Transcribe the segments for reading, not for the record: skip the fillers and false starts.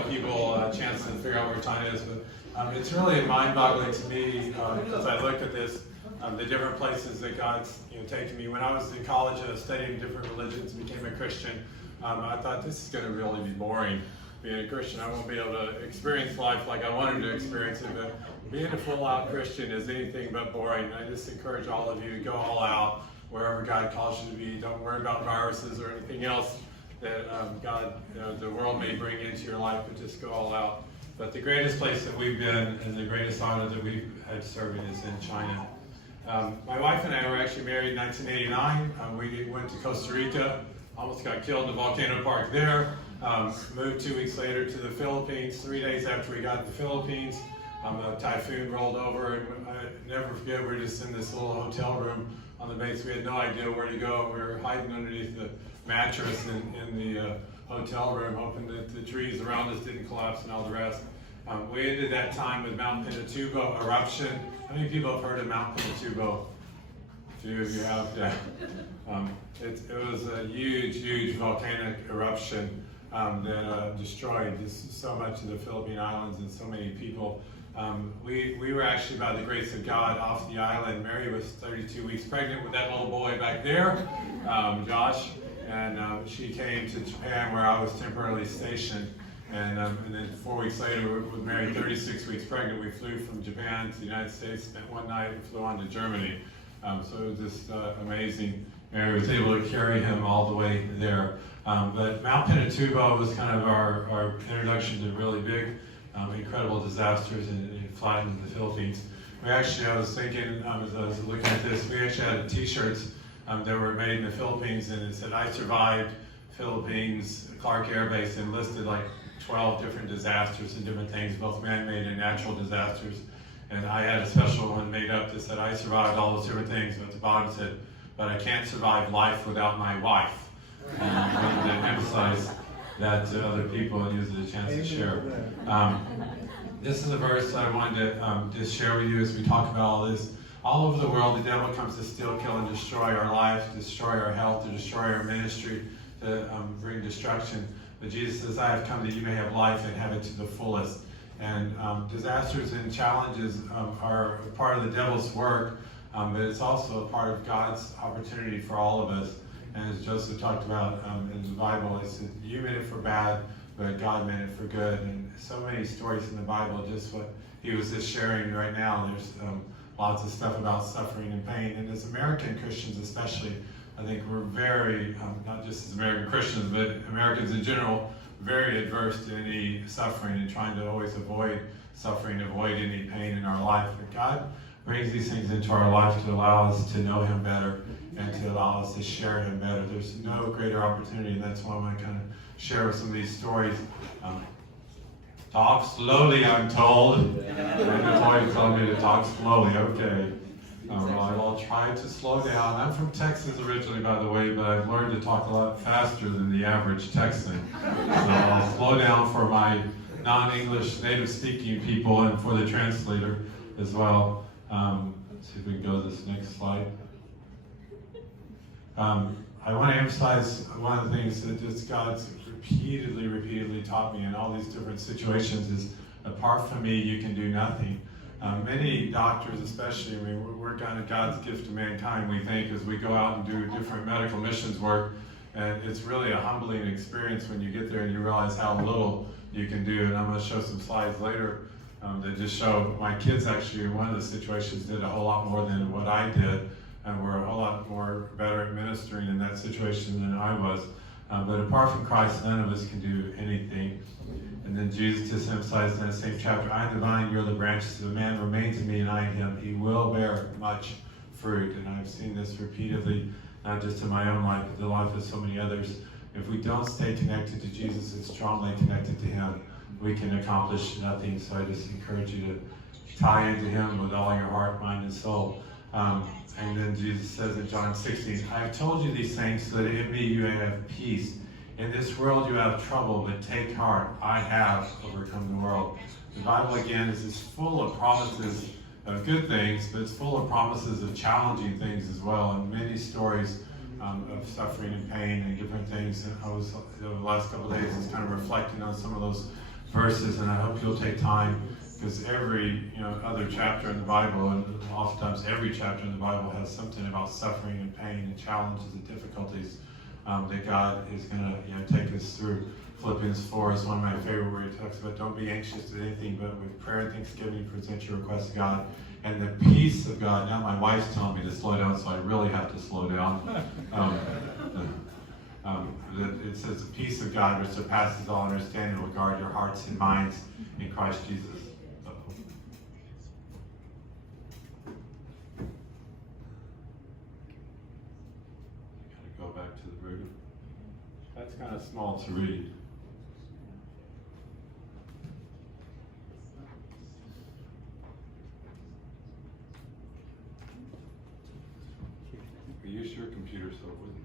people a chance to figure out where China is, but it's really mind-boggling to me as I look at this, the different places that God's taken me. When I was in college studying different religions and became a Christian, I thought this is going to really be boring. Being a Christian, I won't be able to experience life like I wanted to experience it, but being a full-out Christian is anything but boring. I just encourage all of you to go all out wherever God calls you to be. Don't worry about viruses or anything else that God, the world may bring into your life, but just go all out. But the greatest place that we've been and the greatest honor that we've had serving is in China. My wife and I were actually married in 1989. We went to Costa Rica, almost got killed in the volcano park there. Moved 2 weeks later to the Philippines. 3 days after we got to the Philippines, a typhoon rolled over, and I never forget, we were just in this little hotel room on the base. We had no idea where to go. We were hiding underneath the mattress in the hotel room, hoping that the trees around us didn't collapse and all the rest. We ended that time with Mount Pinatubo eruption. How many people have heard of Mount Pinatubo? A few of you have, yeah. It was a huge volcanic eruption that destroyed so much of the Philippine Islands and so many people. We were actually, by the grace of God, off the island. Mary was 32 weeks pregnant with that little boy back there, Josh, and she came to Japan where I was temporarily stationed. And then 4 weeks later, with Mary 36 weeks pregnant, we flew from Japan to the United States, spent one night, and flew on to Germany. So it was just amazing. Mary was able to carry him all the way there. But Mount Pinatubo was kind of our introduction to really big, incredible disasters, and it flattened the Philippines. I was thinking, as I was looking at this, we actually had t-shirts that were made in the Philippines, and it said, "I survived Philippines, Clark Air Base," and listed like 12 different disasters and different things, both man-made and natural disasters. And I had a special one made up that said, "I survived all those different things," but at the bottom said, "But I can't survive life without my wife." And I wanted to emphasize that to other people and use it as a chance to share. This is a verse I wanted to just share with you as we talk about all this. All over the world, the devil comes to steal, kill, and destroy our lives, to destroy our health, to destroy our ministry, to bring destruction. But Jesus says, "I have come that you may have life and have it to the fullest." And disasters and challenges are part of the devil's work, but it's also a part of God's opportunity for all of us. And as Joseph talked about in the Bible, it said, you meant it for bad, but God meant it for good. And so many stories in the Bible, just what he was just sharing right now. There's lots of stuff about suffering and pain. And as American Christians especially, I think we're very, not just as American Christians, but Americans in general, very adverse to any suffering and trying to always avoid suffering, avoid any pain in our life. But God brings these things into our life to allow us to know him better and to allow us to share him better. There's no greater opportunity, and that's why I want to kind of share some of these stories. Talk slowly, I'm told. And the boy is telling me to talk slowly. Okay. Well, I'll try to slow down. I'm from Texas originally, by the way, but I've learned to talk a lot faster than the average Texan. So I'll slow down for my non-English native speaking people and for the translator as well. Let's see if we can go to this next slide. I want to emphasize one of the things that just God's repeatedly taught me in all these different situations is, apart from me, you can do nothing. Many doctors especially, I mean, we're kind of God's gift to mankind, we think, as we go out and do different medical missions work. And it's really a humbling experience when you get there and you realize how little you can do. And I'm going to show some slides later that just show my kids actually in one of the situations did a whole lot more than what I did, and were a whole lot more better at ministering in that situation than I was. But apart from Christ, none of us can do anything. And then Jesus just emphasized in that same chapter, "I am the vine, you're the branches. If a man remains in me and I in him, he will bear much fruit." And I've seen this repeatedly, not just in my own life, but the life of so many others. If we don't stay connected to Jesus and strongly connected to him, we can accomplish nothing. So I just encourage you to tie into him with all your heart, mind, and soul. And then Jesus says in John 16, "I have told you these things so that in me you may have peace. In this world you have trouble, but take heart, I have overcome the world." The Bible, again, is full of promises of good things, but it's full of promises of challenging things as well, and many stories of suffering and pain and different things. And I was, over the last couple of days, kind of reflecting on some of those verses, and I hope you'll take time, because every other chapter in the Bible, and oftentimes every chapter in the Bible, has something about suffering and pain and challenges and difficulties that God is going to take us through. Philippians 4 is one of my favorite, where he talks about don't be anxious at anything, but with prayer and thanksgiving present your requests to God, and the peace of God. Now my wife's telling me to slow down, so I really have to slow down. It says the peace of God, which surpasses all understanding, will guard your hearts and minds in Christ Jesus. Go back to the root. That's kind of small to read. Use your computer so it wouldn't.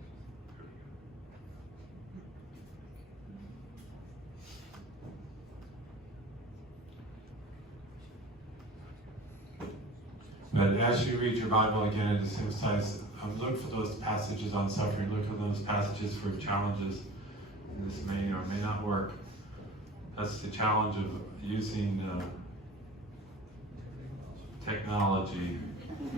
But as you read your Bible again, it is emphasized, look for those passages on suffering, look for those passages for challenges. And this may or may not work. That's the challenge of using technology.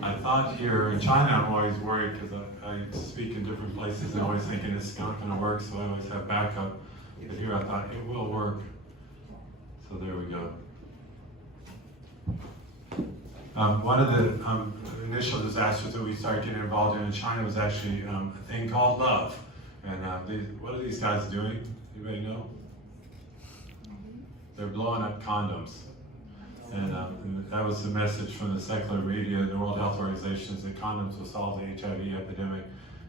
I thought here in China, I'm always worried because I speak in different places and always thinking it's not going to work, so I always have backup. But here I thought it will work. So there we go. One of the initial disasters that we started getting involved in China was actually a thing called love. And what are these guys doing? Anybody know? They're blowing up condoms. And that was the message from the secular media and the World Health Organization, is that condoms will solve the HIV epidemic.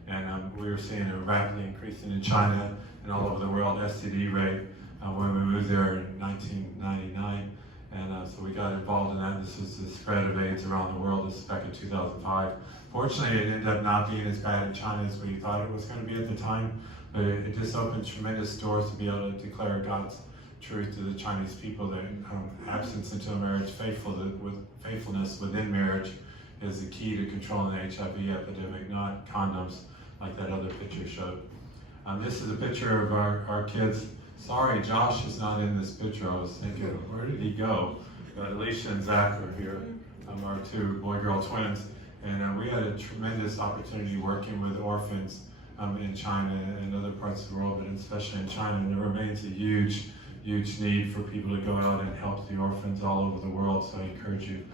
And we were seeing it rapidly increasing in China and all over the world, STD rate, when we moved there in 1999. And so we got involved in that. This was the spread of AIDS around the world. This is back in 2005. Fortunately, it ended up not being as bad in China as we thought it was going to be at the time. But it just opened tremendous doors to be able to declare God's truth to the Chinese people, that absence into a marriage, faithfulness within marriage is the key to controlling the HIV epidemic, not condoms like that other picture showed. This is a picture of our kids. Sorry, Josh is not in this picture. I was thinking, where did he go? Alicia and Zach are here, our two boy-girl twins. And we had a tremendous opportunity working with orphans in China and other parts of the world, but especially in China. And there remains a huge need for people to go out and help the orphans all over the world. So I encourage you,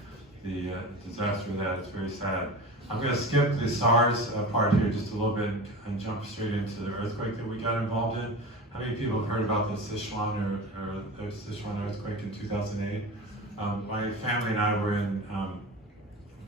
the disaster of that is very sad. I'm going to skip the SARS part here just a little bit and jump straight into the earthquake that we got involved in. How many people have heard about the Sichuan or the Sichuan earthquake in 2008? My family and I were in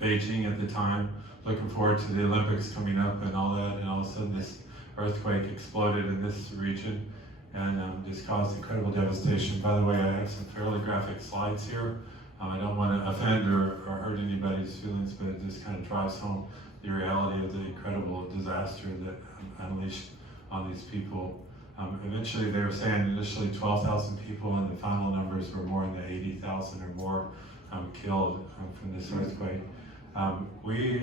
Beijing at the time, looking forward to the Olympics coming up and all that, and all of a sudden this earthquake exploded in this region and just caused incredible devastation. By the way, I have some fairly graphic slides here. I don't want to offend or hurt anybody's feelings, but it just kind of drives home the reality of the incredible disaster that unleashed on these people. Eventually, they were saying initially 12,000 people, and the final numbers were more in the 80,000 or more killed from this earthquake. We,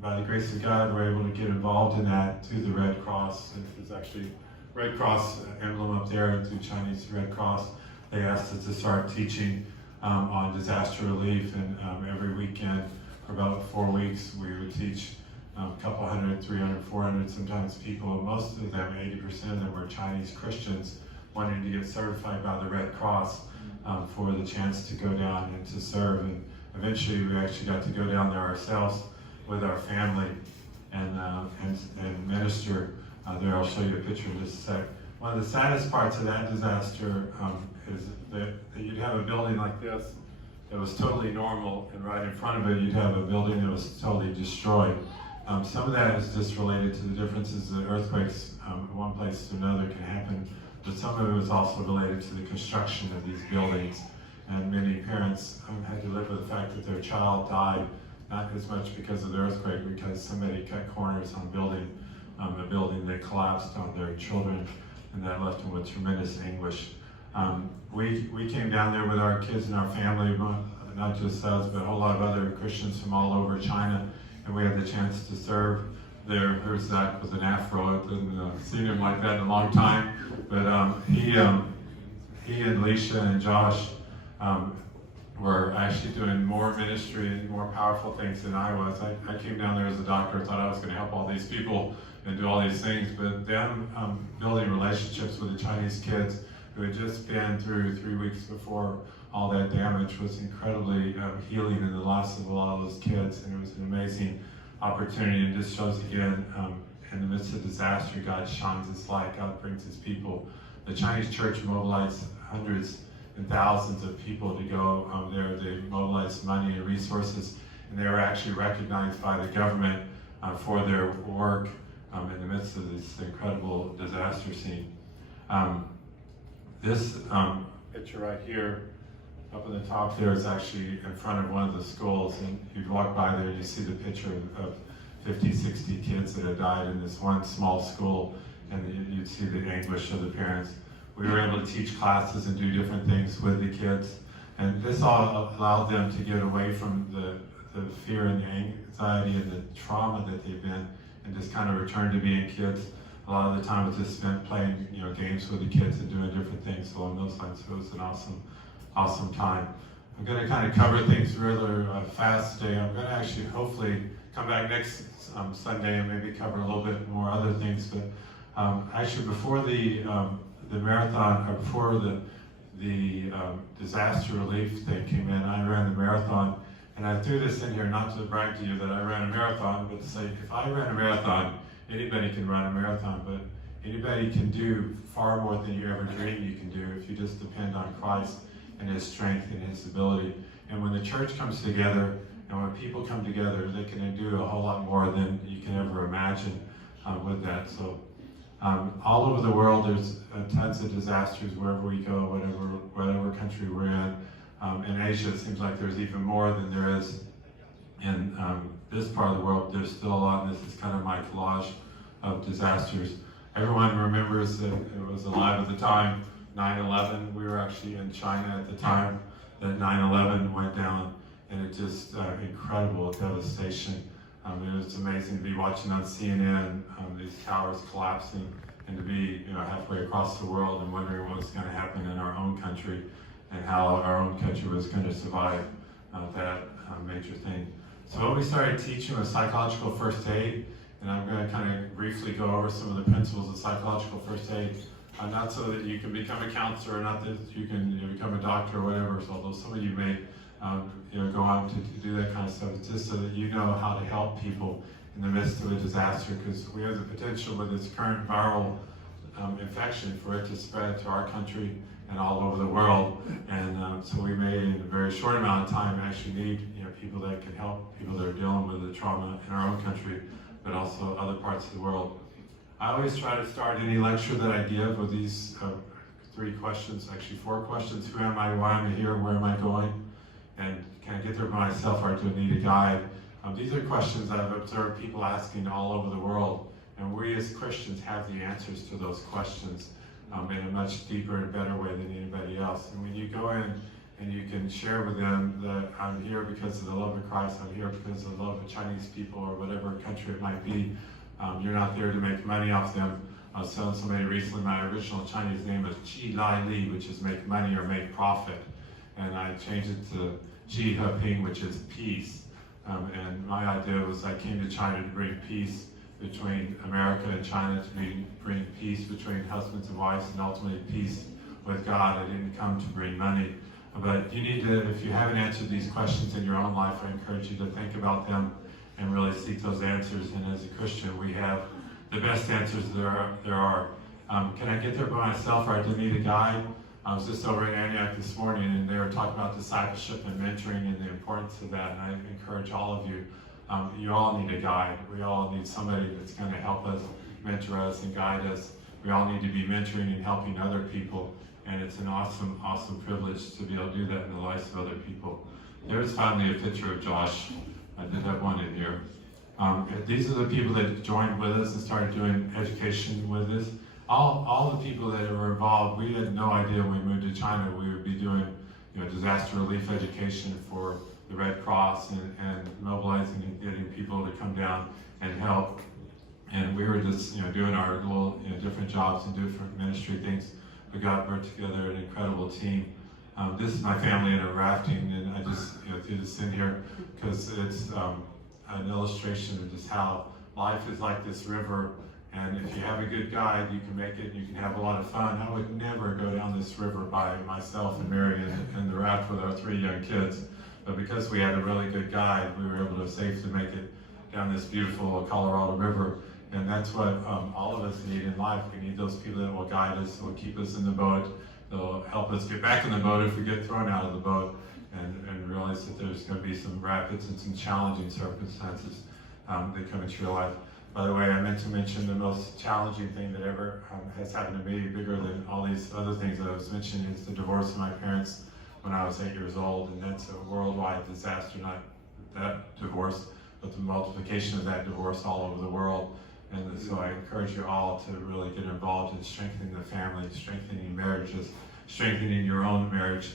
by the grace of God, were able to get involved in that through the Red Cross. There's actually Red Cross emblem up there through Chinese Red Cross. They asked us to start teaching on disaster relief, and every weekend for about 4 weeks we would teach a couple hundred, 300, 400 sometimes people. Most of them, 80% of them, were Chinese Christians wanting to get certified by the Red Cross for the chance to go down and to serve. And eventually we actually got to go down there ourselves with our family and minister there. I'll show you a picture in just a sec. One of the saddest parts of that disaster is that you'd have a building like this that was totally normal, and right in front of it you'd have a building that was totally destroyed. Some of that is just related to the differences that earthquakes one place to another can happen, but some of it was also related to the construction of these buildings. And many parents had to live with the fact that their child died, not as much because of the earthquake, because somebody cut corners on a building that collapsed on their children, and that left them with tremendous anguish. We came down there with our kids and our family, not just us, but a whole lot of other Christians from all over China, and we had the chance to serve there. There's Zach with an afro. I haven't seen him like that in a long time, but he and Alicia and Josh were actually doing more ministry and more powerful things than I was. I came down there as a doctor, thought I was going to help all these people and do all these things, but them building relationships with the Chinese kids who had just been through 3 weeks before all that damage was incredibly healing in the lives of a lot of those kids, and it was an amazing opportunity. And just shows again, in the midst of disaster, God shines His light, God brings His people. The Chinese church mobilized hundreds and thousands of people to go there. They mobilized money and resources, and they were actually recognized by the government for their work in the midst of this incredible disaster scene. This picture right here, up in the top there, is actually in front of one of the schools, and you walk by there and you see the picture of 50, 60 kids that had died in this one small school, and you'd see the anguish of the parents. We were able to teach classes and do different things with the kids, and this all allowed them to get away from the fear and the anxiety and the trauma that they've been, and just kind of return to being kids. A lot of the time was just spent playing, games with the kids and doing different things along those lines. So it was an awesome time. I'm going to kind of cover things really fast today. I'm going to actually hopefully come back next Sunday and maybe cover a little bit more other things. But actually, before the marathon, or before the disaster relief thing came in, I ran the marathon. And I threw this in here not to brag to you that I ran a marathon, but to say if I ran a marathon, anybody can run a marathon, but anybody can do far more than you ever dreamed you can do if you just depend on Christ and His strength and His ability. And when the church comes together and when people come together, they can do a whole lot more than you can ever imagine with that. So all over the world, there's tons of disasters wherever we go, whatever country we're in. In Asia, it seems like there's even more than there is in this part of the world. There's still a lot, and this is kind of my collage of disasters. Everyone remembers that it was alive at the time, 9/11. We were actually in China at the time that 9/11 went down, and it just incredible devastation. It was amazing to be watching on CNN these towers collapsing, and to be halfway across the world and wondering what was going to happen in our own country and how our own country was going to survive that major thing. So what we started teaching was psychological first aid, and I'm going to kind of briefly go over some of the principles of psychological first aid. Not so that you can become a counselor, not that you can become a doctor or whatever, so although some of you may go on to do that kind of stuff. It's just so that you know how to help people in the midst of a disaster, because we have the potential with this current viral infection for it to spread to our country and all over the world. And so we may, in a very short amount of time, actually need people that can help people that are dealing with the trauma in our own country, but also other parts of the world. I always try to start any lecture that I give with these 3 questions, actually 4 questions. Who am I? Why am I here? Where am I going? And can I get there by myself, or do I need a guide? These are questions I've observed people asking all over the world, and we as Christians have the answers to those questions in a much deeper and better way than anybody else. And when you go in and you can share with them that I'm here because of the love of Christ, I'm here because of the love of Chinese people or whatever country it might be, you're not there to make money off them. I was telling somebody recently my original Chinese name is Ji Lai Li, which is make money or make profit. And I changed it to Ji He Ping, which is peace. And my idea was I came to China to bring peace between America and China, to bring peace between husbands and wives, and ultimately peace with God. I didn't come to bring money. But you need to, if you haven't answered these questions in your own life, I encourage you to think about them and really seek those answers. And as a Christian, we have the best answers there are. Can I get there by myself, or do I need a guide? I was just over at Antioch this morning, and they were talking about discipleship and mentoring and the importance of that. And I encourage all of you, you all need a guide. We all need somebody that's going to help us, mentor us, and guide us. We all need to be mentoring and helping other people. And it's an awesome, awesome privilege to be able to do that in the lives of other people. There's finally a picture of Josh. I did have one in here. These are the people that joined with us and started doing education with us. All the people that were involved, we had no idea when we moved to China we would be doing disaster relief education for the Red Cross and mobilizing and getting people to come down and help. And we were just doing our little different jobs and different ministry things. but God brought together an incredible team. This is my family in a rafting, and I just threw this in here because it's an illustration of just how life is like this river, and if you have a good guide, you can make it and you can have a lot of fun. I would never go down this river by myself and Mary and the raft with our 3 young kids, but because we had a really good guide, we were able to safely make it down this beautiful Colorado River. And that's what all of us need in life. We need those people that will guide us, that will keep us in the boat. They'll help us get back in the boat if we get thrown out of the boat, and realize that there's going to be some rapids and some challenging circumstances that come into your life. By the way, I meant to mention the most challenging thing that ever has happened to me, bigger than all these other things that I was mentioning, is the divorce of my parents when I was 8 years old. And that's a worldwide disaster, not that divorce, but the multiplication of that divorce all over the world. And so I encourage you all to really get involved in strengthening the family, strengthening marriages, strengthening your own marriage,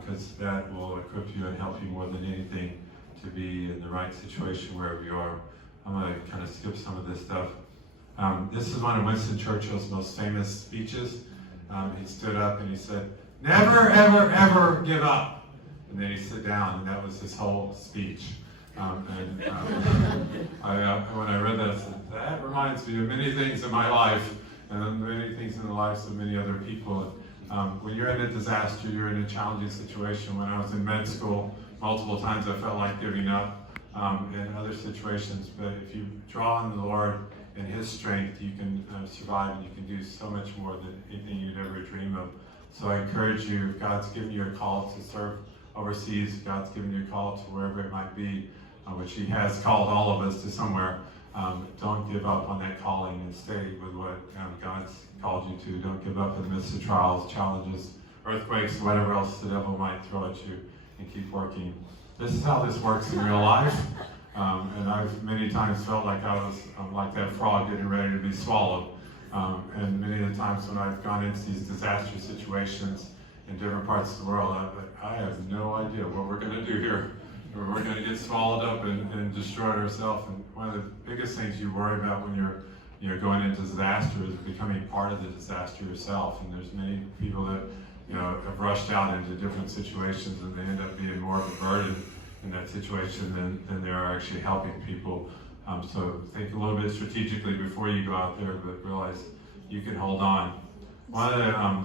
because that will equip you and help you more than anything to be in the right situation wherever you are. I'm going to kind of skip some of this stuff. This is one of Winston Churchill's most famous speeches. He stood up and he said, "Never, ever, ever give up." And then he sat down, and that was his whole speech. When I read that, I said, that reminds me of many things in my life, and many things in the lives of many other people. When you're in a disaster, you're in a challenging situation. When I was in med school, multiple times I felt like giving up in other situations, but if you draw on the Lord and His strength, you can survive, and you can do so much more than anything you'd ever dream of. So I encourage you, if God's given you a call to serve overseas, God's given you a call to wherever it might be, which He has called all of us to somewhere. Don't give up on that calling and stay with what God's called you to. Don't give up in the midst of trials, challenges, earthquakes, whatever else the devil might throw at you, and keep working. This is how this works in real life. And I've many times felt like I was like that frog getting ready to be swallowed. And many of the times when I've gone into these disaster situations in different parts of the world, I have no idea what we're going to do here. We're going to get swallowed up and destroyed ourselves. And one of the biggest things you worry about when you're going into disaster is becoming part of the disaster yourself. And there's many people that have rushed out into different situations, and they end up being more of a burden in that situation than they are actually helping people. So think a little bit strategically before you go out there, but realize you can hold on. One of the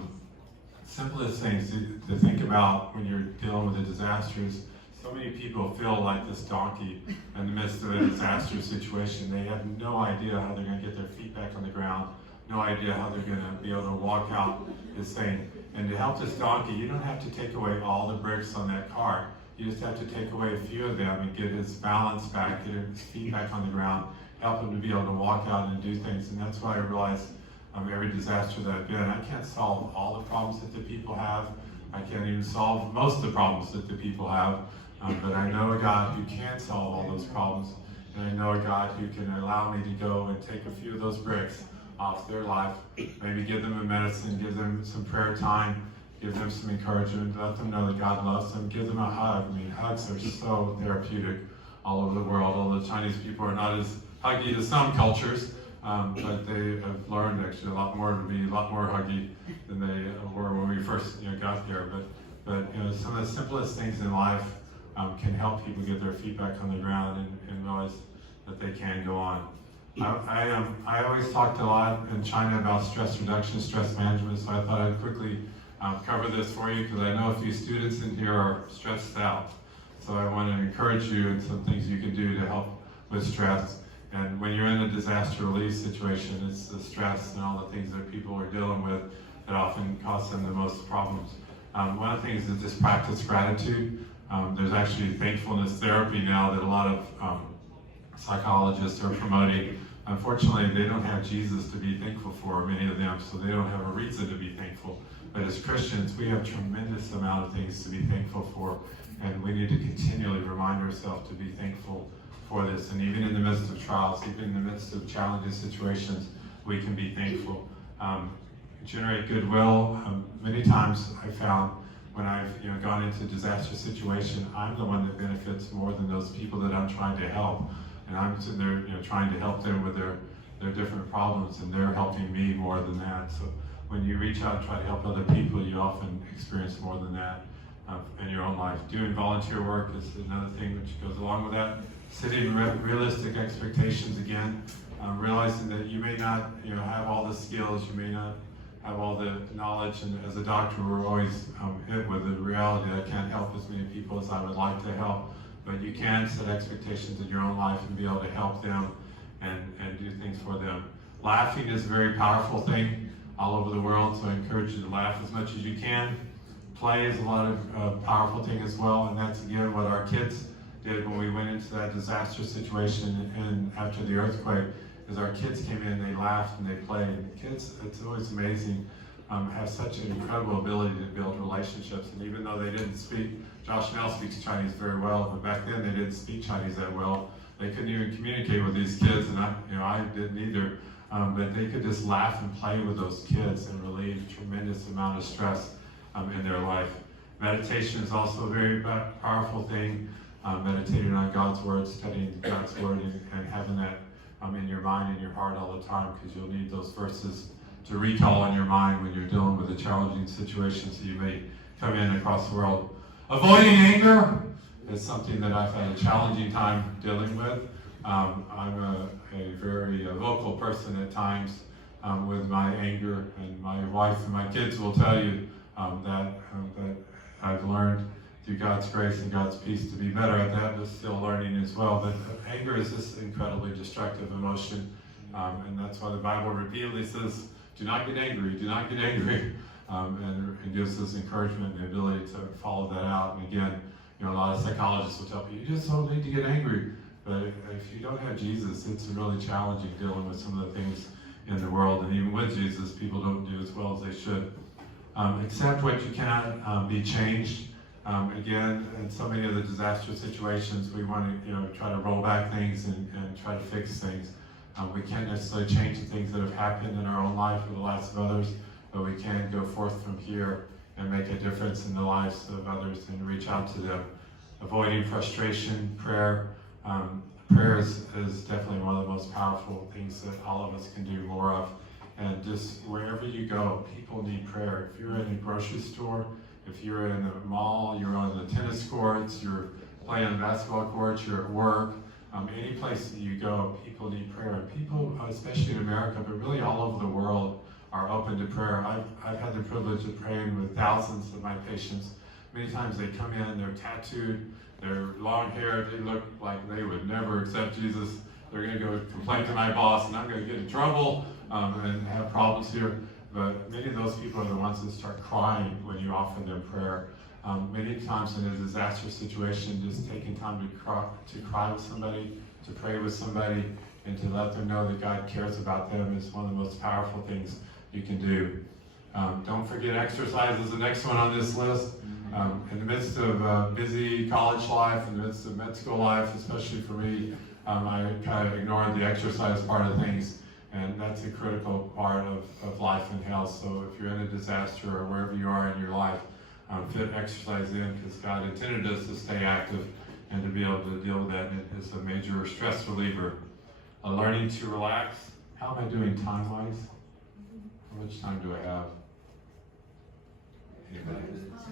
simplest things to think about when you're dealing with a disaster is so many people feel like this donkey in the midst of a disaster situation. They have no idea how they're going to get their feet back on the ground, no idea how they're going to be able to walk out this thing. And to help this donkey, you don't have to take away all the bricks on that cart. You just have to take away a few of them and get his balance back, get his feet back on the ground, help him to be able to walk out and do things. And that's why I realized every disaster that I've been, I can't solve all the problems that the people have. I can't even solve most of the problems that the people have. But I know a God who can solve all those problems. And I know a God who can allow me to go and take a few of those bricks off their life, maybe give them a medicine, give them some prayer time, give them some encouragement, let them know that God loves them, give them a hug. I mean, hugs are so therapeutic all over the world. Although Chinese people are not as huggy as some cultures, but they have learned actually a lot more to be a lot more huggy than they were when we first got there. But some of the simplest things in life can help people get their feet back on the ground and realize that they can go on. I always talked a lot in China about stress reduction, stress management, so I thought I'd quickly cover this for you because I know a few students in here are stressed out. So I want to encourage you in some things you can do to help with stress. And when you're in a disaster relief situation, it's the stress and all the things that people are dealing with that often cause them the most problems. One of the things is just practice gratitude. There's actually thankfulness therapy now that a lot of psychologists are promoting. Unfortunately, they don't have Jesus to be thankful for, many of them, so they don't have a reason to be thankful. But as Christians, we have a tremendous amount of things to be thankful for, and we need to continually remind ourselves to be thankful for this. And even in the midst of trials, even in the midst of challenging situations, we can be thankful. Generate goodwill. Many times I found when I've gone into a disaster situation, I'm the one that benefits more than those people that I'm trying to help. And I'm sitting there trying to help them with their different problems, and they're helping me more than that. So when you reach out and try to help other people, you often experience more than that in your own life. Doing volunteer work is another thing which goes along with that. Setting realistic expectations again, realizing that you may not have all the skills, you may not have all the knowledge, and as a doctor we're always hit with the reality that I can't help as many people as I would like to help, but you can set expectations in your own life and be able to help them and do things for them. Laughing is a very powerful thing all over the world, so I encourage you to laugh as much as you can. Play is a lot of powerful thing as well, and that's again what our kids did when we went into that disaster situation and after the earthquake, is our kids came in, they laughed and they played. Kids, it's always amazing, have such an incredible ability to build relationships, and even though they didn't speak, Josh now speaks Chinese very well, but back then they didn't speak Chinese that well. They couldn't even communicate with these kids, and I didn't either. But they could just laugh and play with those kids and relieve a tremendous amount of stress in their life. Meditation is also a very powerful thing. Meditating on God's Word, studying God's Word, and having that in your mind and your heart all the time, because you'll need those verses to recall in your mind when you're dealing with a challenging situation so you may come in across the world. Avoiding anger is something that I've had a challenging time dealing with. I'm a very vocal person at times with my anger, and my wife and my kids will tell you that I've learned through God's grace and God's peace to be better at that, but still learning as well. But anger is this incredibly destructive emotion, and that's why the Bible repeatedly says, do not get angry, do not get angry, and gives us encouragement and the ability to follow that out. And again, a lot of psychologists will tell people, you just don't need to get angry. But if you don't have Jesus, it's really challenging dealing with some of the things in the world. And even with Jesus, people don't do as well as they should. Accept what you cannot be changed. Again, in so many of the disaster situations, we want to try to roll back things and try to fix things. We can't necessarily change the things that have happened in our own life or the lives of others, but we can go forth from here and make a difference in the lives of others and reach out to them. Avoiding frustration, prayer. Prayer is definitely one of the most powerful things that all of us can do more of. And just wherever you go, people need prayer. If you're in a grocery store, if you're in a mall, you're on the tennis courts, you're playing on the basketball courts, you're at work, any place that you go, people need prayer. And people, especially in America, but really all over the world, are open to prayer. I've had the privilege of praying with thousands of my patients. Many times they come in, they're tattooed, they're long haired, they look like they would never accept Jesus. They're going to go complain to my boss, and I'm going to get in trouble and have problems here. But many of those people are the ones that start crying when you offer them prayer. Many times in a disaster situation, just taking time to cry with somebody, to pray with somebody, and to let them know that God cares about them is one of the most powerful things you can do. Don't forget exercise is the next one on this list. In the midst of busy college life, in the midst of med school life, especially for me, I kind of ignored the exercise part of things, and that's a critical part of life and health. So if you're in a disaster or wherever you are in your life, fit exercise in, because God intended us to stay active and to be able to deal with that. And it's a major stress reliever. Learning to relax. How am I doing time-wise? How much time do I have?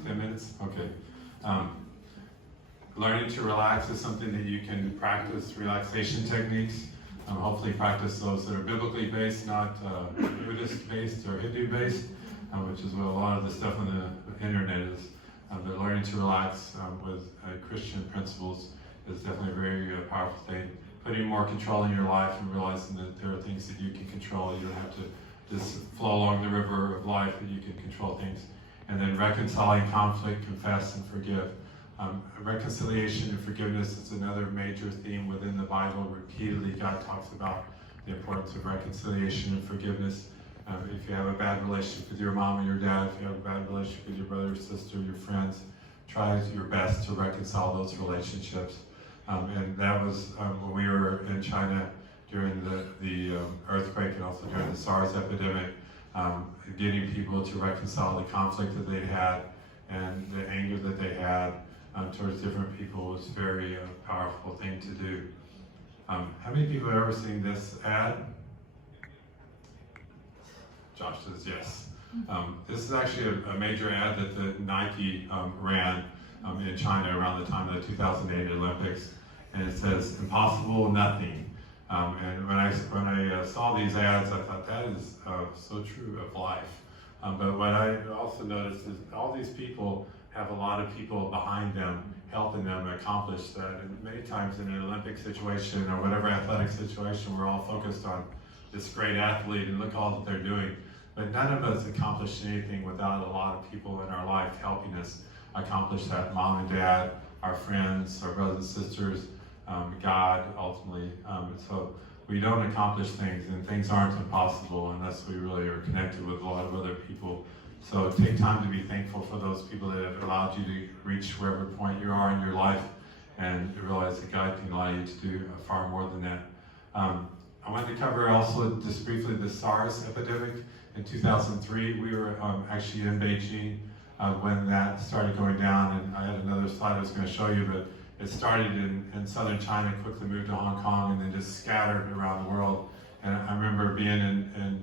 10 minutes? Okay. Learning to relax is something that you can practice relaxation techniques. Hopefully practice those that are biblically based, not Buddhist based or Hindu based, which is what a lot of the stuff on the internet is. But learning to relax with Christian principles is definitely a very powerful thing. Putting more control in your life and realizing that there are things that you can control. You don't have to just flow along the river of life, that you can control things. And then reconciling conflict, confess, and forgive. Reconciliation and forgiveness is another major theme within the Bible. Repeatedly, God talks about the importance of reconciliation and forgiveness. If you have a bad relationship with your mom or your dad, if you have a bad relationship with your brother or sister, your friends, try your best to reconcile those relationships. And that was when we were in China during the earthquake and also during the SARS epidemic, getting people to reconcile the conflict that they had and the anger that they had towards different people was a very powerful thing to do. How many people have ever seen this ad? Josh says yes. This is actually a major ad that the Nike ran in China around the time of the 2008 Olympics, and it says "Impossible, nothing." And when I saw these ads, I thought that is so true of life. But what I also noticed is all these people have a lot of people behind them, helping them accomplish that. And many times in an Olympic situation or whatever athletic situation, we're all focused on this great athlete and look all that they're doing. But none of us accomplish anything without a lot of people in our life helping us accomplish that. Mom and dad, our friends, our brothers and sisters, God, ultimately. So we don't accomplish things, and things aren't impossible unless we really are connected with a lot of other people. So take time to be thankful for those people that have allowed you to reach wherever point you are in your life, and realize that God can allow you to do far more than that. I wanted to cover also just briefly the SARS epidemic. In 2003, we were actually in Beijing when that started going down, and I had another slide I was going to show you, but it started in southern China, quickly moved to Hong Kong, and then just scattered around the world. And I remember being in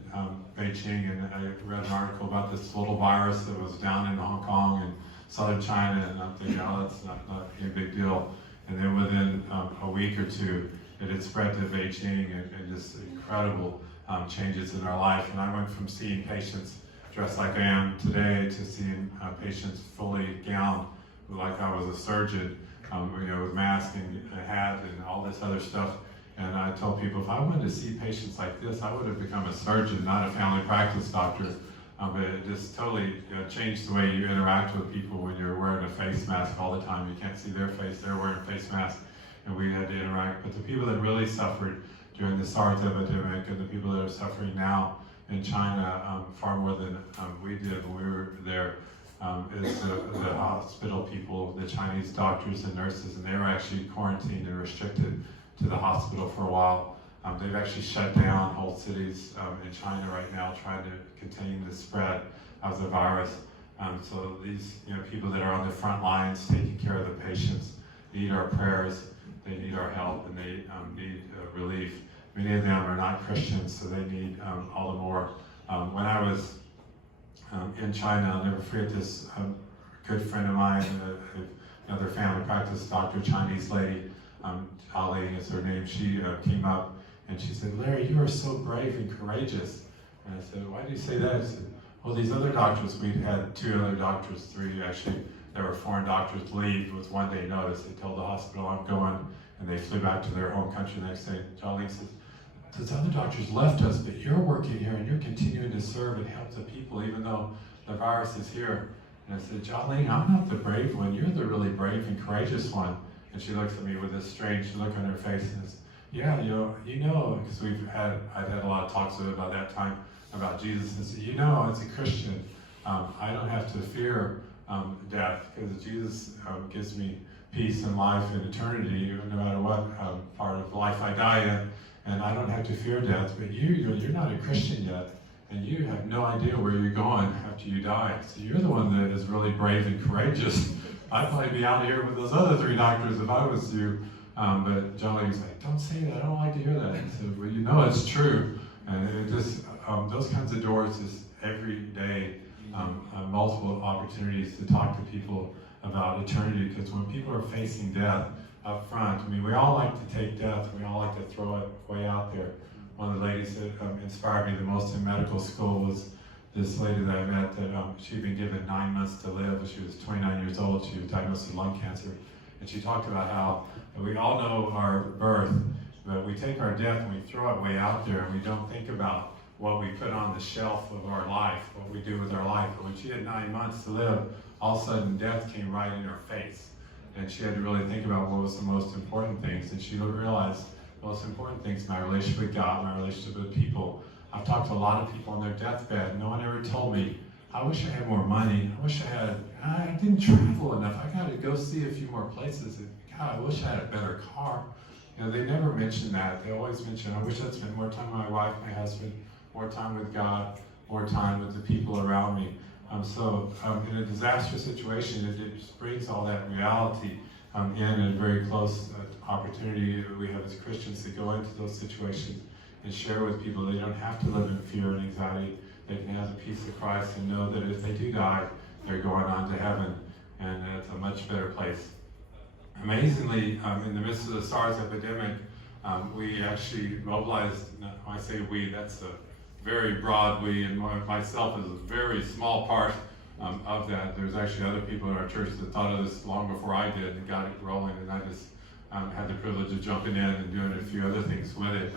Beijing, and I read an article about this little virus that was down in Hong Kong and southern China, and I'm thinking, oh, that's not a big deal. And then within a week or two, it had spread to Beijing, and just incredible changes in our life. And I went from seeing patients dressed like I am today to seeing patients fully gowned, like I was a surgeon, with mask and a hat and all this other stuff. And I told people, if I wanted to see patients like this, I would have become a surgeon, not a family practice doctor. But it just totally changed the way you interact with people when you're wearing a face mask all the time. You can't see their face, they're wearing face masks, and we had to interact. But the people that really suffered during the SARS epidemic, and the people that are suffering now in China far more than we did when we were there, is the hospital people, the Chinese doctors and nurses, and they were actually quarantined and restricted to the hospital for a while. They've actually shut down whole cities in China right now, trying to contain the spread of the virus. So these people that are on the front lines taking care of the patients need our prayers, they need our help, and they need relief. Many of them are not Christians, so they need all the more. When I was in China, I'll never forget this good friend of mine, another family practice doctor, Chinese lady, Ali is her name. She came up and she said, "Larry, you are so brave and courageous." And I said, "Why do you say that?" She said, "Well, these other doctors, we'd had 2 other doctors, 3 actually, there were foreign doctors leave with 1 day notice. They told the hospital, I'm going, and they flew back to their home country the next day." Jolene says, "Those other doctors left us, but you're working here and you're continuing to serve and help the people even though the virus is here." And I said, "Jolene, I'm not the brave one. You're the really brave and courageous one." And she looks at me with this strange look on her face and says, "Yeah, because I've had a lot of talks with her about that time about Jesus, and said, as a Christian, I don't have to fear death, because Jesus gives me peace and life and eternity, no matter what part of life I die in, and I don't have to fear death. But you're not a Christian yet, and you have no idea where you're going after you die. So you're the one that is really brave and courageous. I'd probably be out here with those other 3 doctors if I was you." But John was like, "Don't say that, I don't like to hear that." I said, "Well, it's true." And it just, those kinds of doors is every day, multiple opportunities to talk to people about eternity, because when people are facing death up front, we all like to take death, we all like to throw it way out there. One of the ladies that inspired me the most in medical school was this lady that I met that she'd been given 9 months to live when she was 29 years old. She was diagnosed with lung cancer. And she talked about how we all know our birth, but we take our death and we throw it way out there, and we don't think about what we put on the shelf of our life, what we do with our life. But when she had 9 months to live, all of a sudden death came right in her face. And she had to really think about what was the most important things. And she realized the most important things, my relationship with God, my relationship with people. I've talked to a lot of people on their deathbed. No one ever told me, "I wish I had more money. I didn't travel enough. I got to go see a few more places. God, I wish I had a better car." They never mention that. They always mention, "I wish I'd spent more time with my wife, my husband, more time with God, more time with the people around me." So in a disastrous situation, it just brings all that reality in a very close opportunity we have as Christians to go into those situations and share with people. They don't have to live in fear and anxiety. They they can have the peace of Christ and know that if they do die, they're going on to heaven, and it's a much better place. Amazingly, in the midst of the SARS epidemic, we actually mobilized, when I say we, that's a very broad we, and myself is a very small part of that. There's actually other people in our church that thought of this long before I did and got it rolling, and I just had the privilege of jumping in and doing a few other things with it.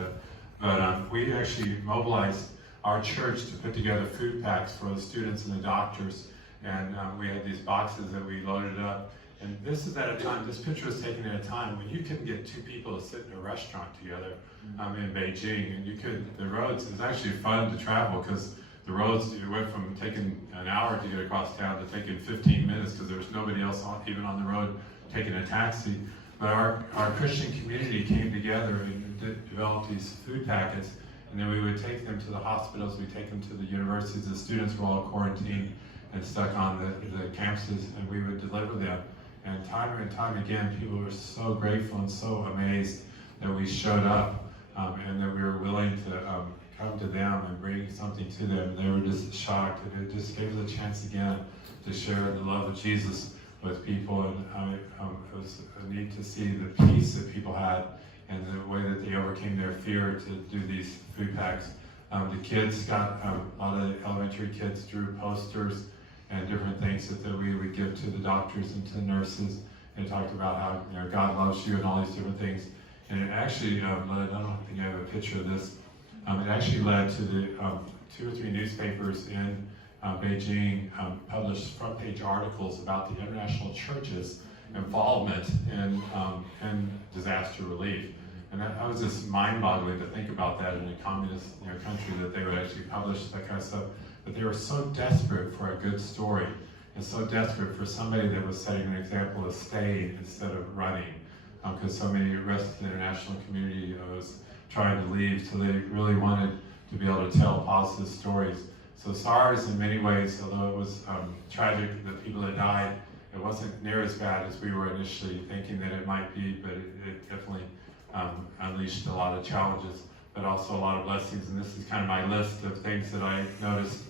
But we actually mobilized our church to put together food packs for the students and the doctors, and we had these boxes that we loaded up. And this is at a time, this picture was taken at a time when you couldn't get two people to sit in a restaurant together in Beijing. And you could, the roads, it was actually fun to travel because the roads, you went from taking an hour to get across town to taking 15 minutes because there was nobody else even on the road taking a taxi. But our Christian community came together and developed these food packets. And then we would take them to the hospitals, we'd take them to the universities. The students were all quarantined and stuck on the campuses, and we would deliver them. And time again, people were so grateful and so amazed that we showed up and that we were willing to come to them and bring something to them. They were just shocked, and it just gave us a chance again to share the love of Jesus with people. And it was neat to see the peace that people had and the way that they overcame their fear to do these food packs. The kids got, a lot of the elementary kids drew posters and different things that we would give to the doctors and to the nurses, and talked about how God loves you and all these different things. And it actually led, I don't think I have a picture of this, it actually led to the 2 or 3 newspapers in Beijing published front page articles about the international church's involvement in disaster relief. And that was just mind-boggling to think about that in a communist country, that they would actually publish that kind of stuff. But they were so desperate for a good story, and so desperate for somebody that was setting an example of staying instead of running, because so many rest of the international community was trying to leave, so they really wanted to be able to tell positive stories. So SARS, in many ways, although it was tragic, the people that died, it wasn't near as bad as we were initially thinking that it might be, but it definitely unleashed a lot of challenges, but also a lot of blessings. And this is kind of my list of things that I noticed,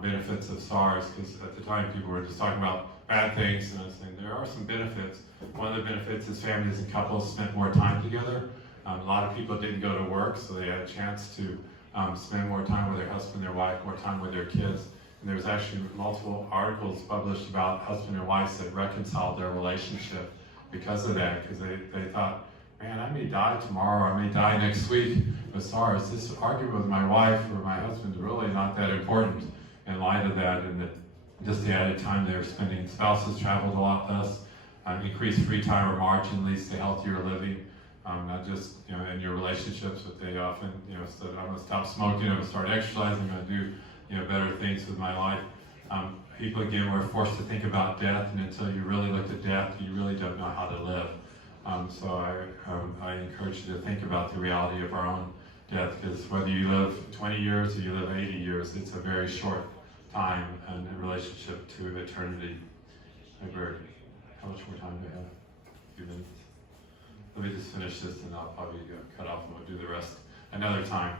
benefits of SARS, because at the time people were just talking about bad things, and I was saying there are some benefits. One of the benefits is families and couples spent more time together. A lot of people didn't go to work, so they had a chance to spend more time with their husband, their wife, more time with their kids. And there was actually multiple articles published about husband and wives that reconciled their relationship because of that, because they thought, man, I may die tomorrow, I may die next week with SARS. This argument with my wife or my husband is really not that important in light of that, and just the added time they were spending. Spouses traveled a lot less, increased free time or margin leads to healthier living, not just in your relationships, but they often said, I'm going to stop smoking, I'm going to start exercising, I'm going to do better things with my life. People again were forced to think about death, and until you really looked at death, you really don't know how to live. So I encourage you to think about the reality of our own death, because whether you live 20 years or you live 80 years, it's a very short time in relationship to eternity. How much more time do I have? A few minutes. Let me just finish this, and I'll probably cut off and we'll do the rest another time.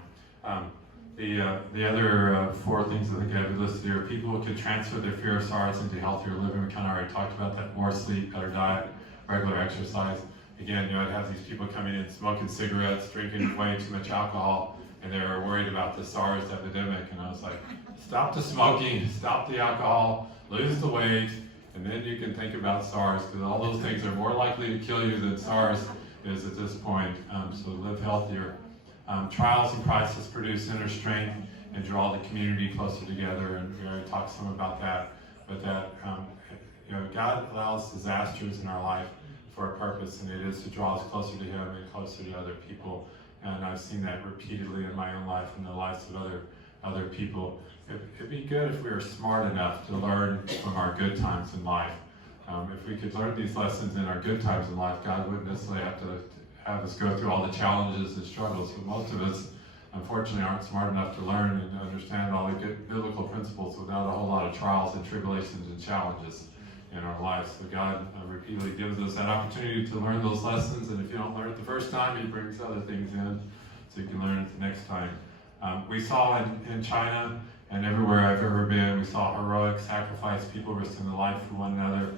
The other 4 things I think I have listed here: people could transfer their fear of SARS into healthier living. We kind of already talked about that. More sleep, better diet, regular exercise. Again, I'd have these people coming in smoking cigarettes, drinking way too much alcohol, and they were worried about the SARS epidemic. And I was like, stop the smoking, stop the alcohol, lose the weight, and then you can think about SARS, because all those things are more likely to kill you than SARS is at this point. So live healthier. Trials and crises produce inner strength and draw the community closer together, and we already talked some about that. But that God allows disasters in our life for a purpose, and it is to draw us closer to Him and closer to other people. And I've seen that repeatedly in my own life and the lives of other people. It'd be good if we were smart enough to learn from our good times in life. If we could learn these lessons in our good times in life, God wouldn't necessarily have to have us go through all the challenges and struggles. But most of us, unfortunately, aren't smart enough to learn and understand all the good biblical principles without a whole lot of trials and tribulations and challenges in our lives. So God repeatedly gives us that opportunity to learn those lessons, and if you don't learn it the first time, He brings other things in so you can learn it the next time. We saw in China And everywhere I've ever been, we saw heroic sacrifice, people risking their life for one another,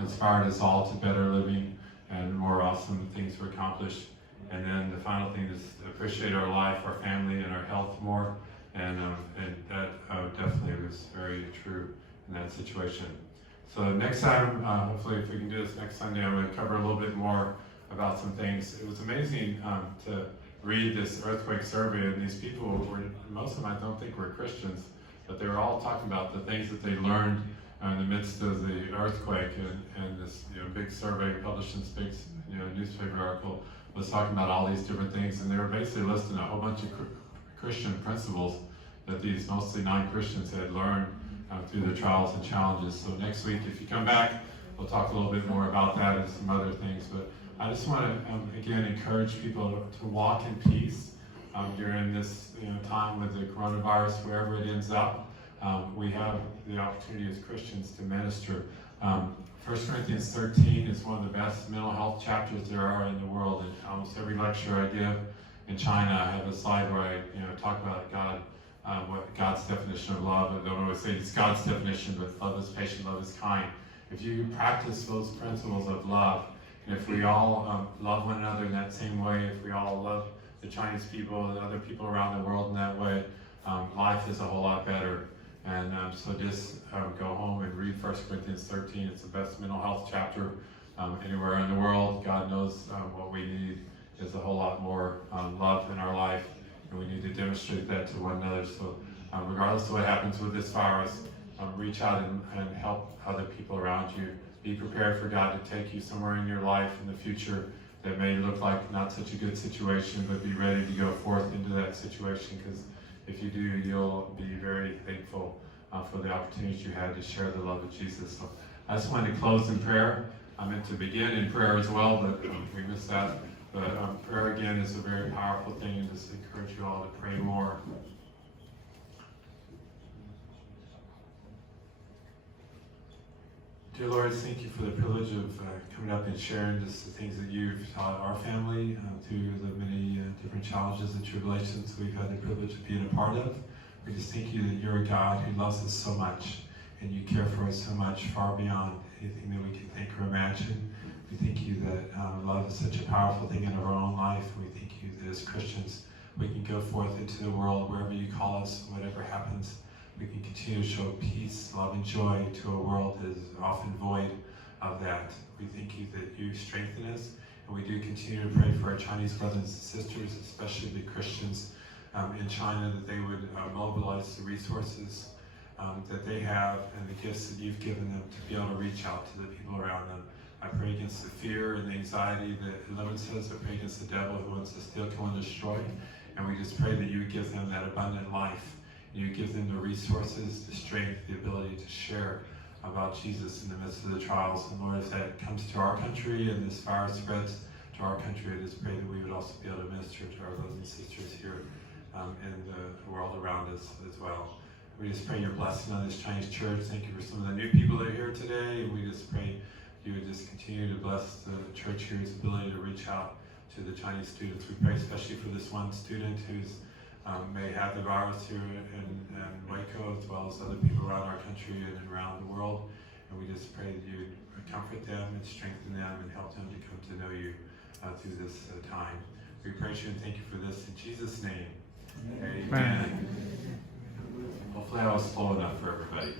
inspired us all to better living, and more awesome things were accomplished. And then the final thing is to appreciate our life, our family, and our health more. And that definitely was very true in that situation. So next time, hopefully if we can do this next Sunday, I'm going to cover a little bit more about some things. It was amazing to read this earthquake survey, and these people were, most of them I don't think were Christians, but they were all talking about the things that they learned in the midst of the earthquake, and this big survey published in this big newspaper article was talking about all these different things, and they were basically listing a whole bunch of Christian principles that these mostly non-Christians had learned through their trials and challenges. So next week, if you come back, we'll talk a little bit more about that and some other things. But I just want to again encourage people to walk in peace during this time with the coronavirus, wherever it ends up. We have the opportunity as Christians to minister. 1 Corinthians 13 is one of the best mental health chapters there are in the world. And almost every lecture I give in China, I have a slide where I talk about God, what God's definition of love. I don't always say it's God's definition, but love is patient, love is kind. If you practice those principles of love, and if we all love one another in that same way, if we all love the Chinese people and other people around the world in that way, life is a whole lot better. And so just go home and read 1 Corinthians 13. It's the best mental health chapter anywhere in the world. God knows what we need is a whole lot more love in our life, and we need to demonstrate that to one another. So regardless of what happens with this virus, reach out and help other people around you. Be prepared for God to take you somewhere in your life in the future that may look like not such a good situation, but be ready to go forth into that situation, because if you do, you'll be very thankful for the opportunities you had to share the love of Jesus. So I just wanted to close in prayer. I meant to begin in prayer as well, but we missed that. But prayer again is a very powerful thing, and just encourage you all to pray more. Dear Lord, thank you for the privilege of coming up and sharing just the things that you've taught our family through the many different challenges and tribulations we've had the privilege of being a part of. We just thank you that you're a God who loves us so much, and you care for us so much, far beyond anything that we can think or imagine. We thank you that love is such a powerful thing in our own life. We thank you that as Christians, we can go forth into the world wherever you call us, whatever happens. We can continue to show peace, love, and joy to a world that is often void of that. We thank you that you strengthen us, and we do continue to pray for our Chinese brothers and sisters, especially the Christians in China, that they would mobilize the resources that they have and the gifts that you've given them to be able to reach out to the people around them. I pray against the fear and the anxiety that limits us. I pray against the devil who wants to steal, kill, and destroy. And we just pray that you would give them that abundant life. You give them the resources, the strength, the ability to share about Jesus in the midst of the trials. And Lord, as that comes to our country and this virus spreads to our country, I just pray that we would also be able to minister to our brothers and sisters here in the world around us as well. We just pray your blessing on this Chinese church. Thank you for some of the new people that are here today. And we just pray you would just continue to bless the church here's ability to reach out to the Chinese students. We pray especially for this one student who's may have the virus here in Waco, as well as other people around our country and around the world. And we just pray that you would comfort them and strengthen them and help them to come to know you through this time. We praise you and thank you for this in Jesus' name. Amen. Hopefully I was slow enough for everybody.